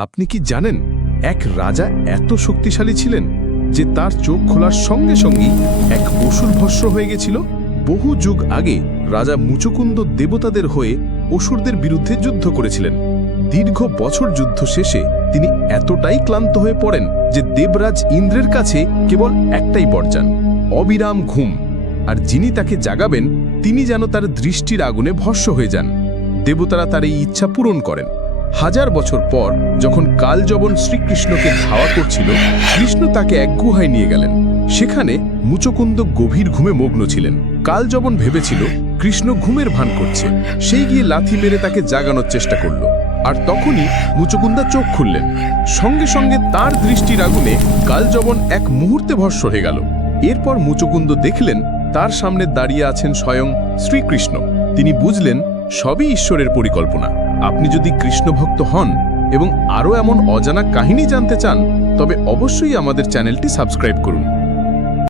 আপনি কি জানেন এক রাজা এত শক্তিশালী ছিলেন যে তার চোখ খোলার সঙ্গে সঙ্গেই এক অসুর ভস্ম হয়ে গেছিল? বহু যুগ আগে রাজা মুচকুন্দ দেবতাদের হয়ে অসুরদের বিরুদ্ধে যুদ্ধ করেছিলেন। দীর্ঘ বছর যুদ্ধ শেষে তিনি এতটাই ক্লান্ত হয়ে পড়েন যে দেবরাজ ইন্দ্রের কাছে কেবল একটাই বর চান, অবিরাম ঘুম। আর যিনি তাকে জাগাবেন তিনি যেন তার দৃষ্টির আগুনে ভস্ম হয়ে যান। দেবতারা তার এই ইচ্ছা পূরণ করেন। হাজার বছর পর যখন কালযবন শ্রীকৃষ্ণকে ধাওয়া করছিল, কৃষ্ণ তাকে এক গুহায় নিয়ে গেলেন। সেখানে মুচকুন্দ গভীর ঘুমে মগ্ন ছিলেন। কালযবন ভেবেছিল কৃষ্ণ ঘুমের ভান করছে। সেই গিয়ে লাথি মেরে তাকে জাগানোর চেষ্টা করল। আর তখনই মুচকুন্দা চোখ খুললেন। সঙ্গে সঙ্গে তার দৃষ্টির আগুনে কালযবন এক মুহূর্তে ভস্ম হয়ে গেল। এরপর মুচকুন্দ দেখলেন তার সামনে দাঁড়িয়ে আছেন স্বয়ং শ্রীকৃষ্ণ। তিনি বুঝলেন সবই ঈশ্বরের পরিকল্পনা। আপনি যদি কৃষ্ণ ভক্ত হন এবং আরও এমন অজানা কাহিনী জানতে চান, তবে অবশ্যই আমাদের চ্যানেলটি সাবস্ক্রাইব করুন।